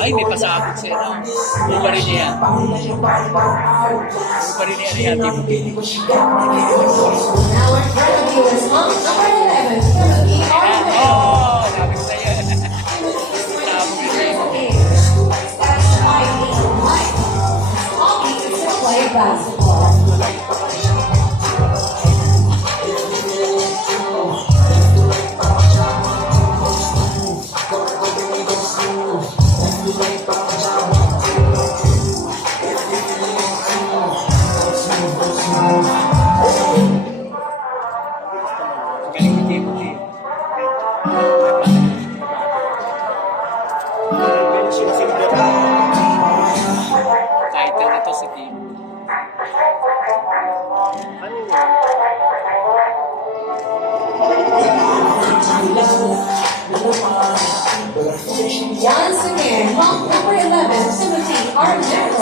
Ay, may pasabog siya. Hindi pa rin niya. Hindi pa rin niya yan. Now in front of you is number 11, Timothy Arthur. Oh, sabi ko sa'yo. Pasabog siya. Tommy is to play basketball. Galing ni Timothy. Title nito si Tim. Once again,